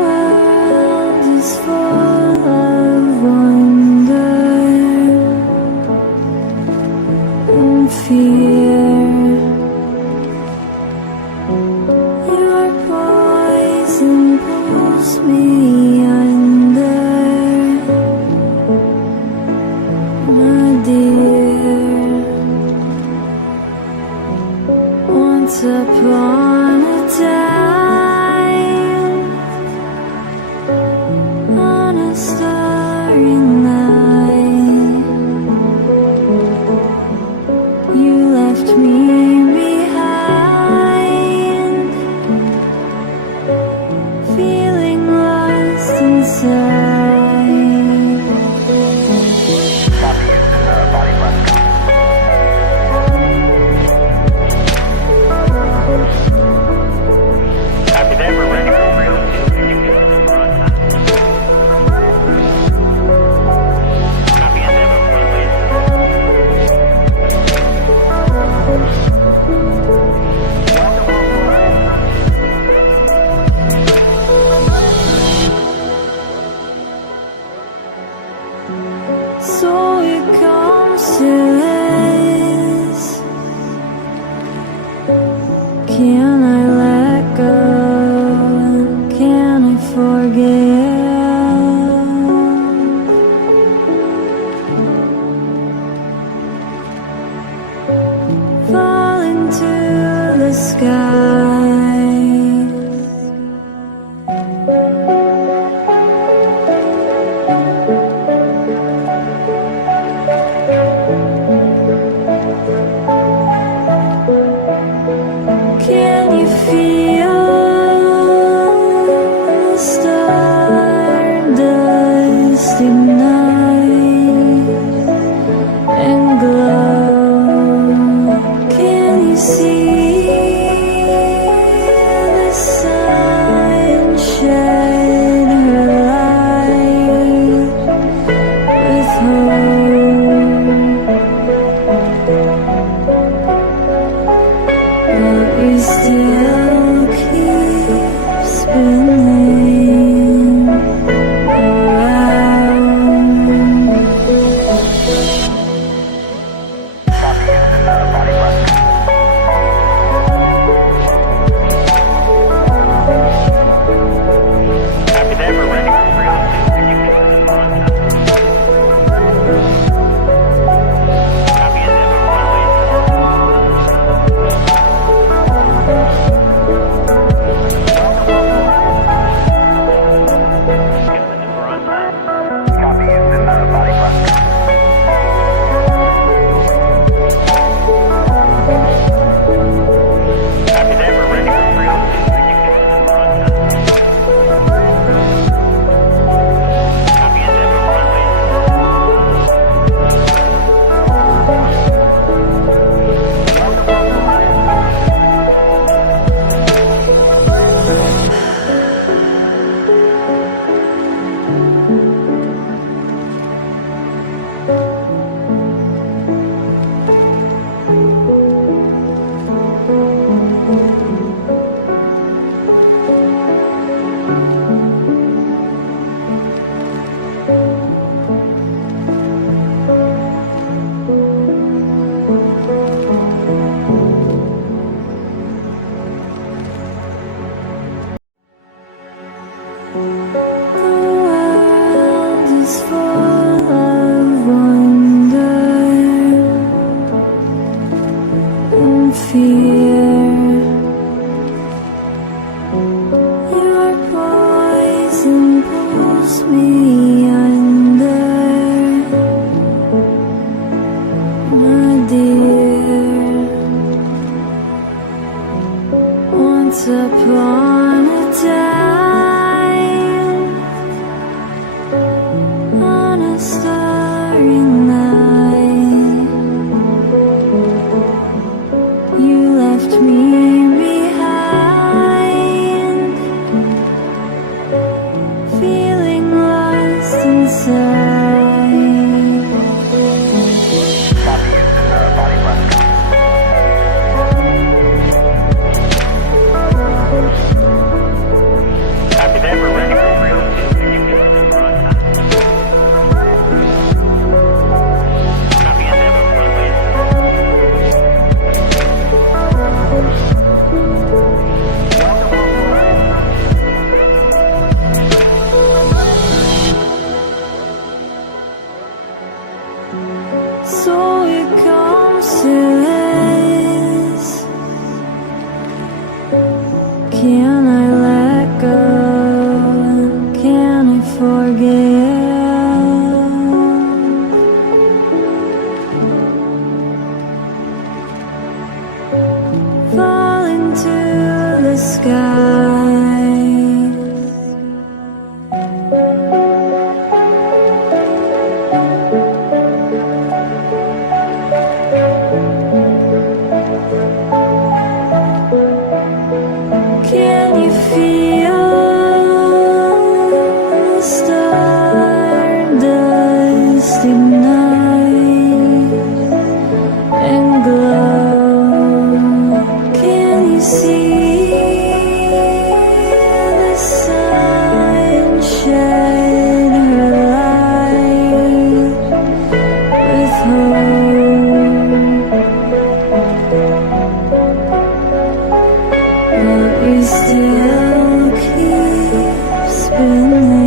world is full of wonder and fear. Your poison pulls me under, my dear. Once upon a time, on a starry night, you left me behind, feeling lost inside. Copy that, we're ready for real. You can run time. Copy and demo runway. So it comes to this. Can I let go? Can I forgive? Fall into the sky. Can you feel the stardust ignite and glow? Can you see the sun shed her light with hope? But we still keep spinning around. Copy and body run. Copy that, we're ready for real. You can run time. Copy and demo runway. Copy and body run. Copy that, we're ready for real. You can run time. Copy and demo runway. The world is full of wonder and fear. Your poison pulls me under, my dear. Once upon a time, on a starry night, you left me behind, feeling lost inside. Copy and body run. Can I let go? Can I forgive? Fall into the sky. Can you feel the stardust ignite and glow? Can you see the sun shed her light with hope? But we still keep spinning.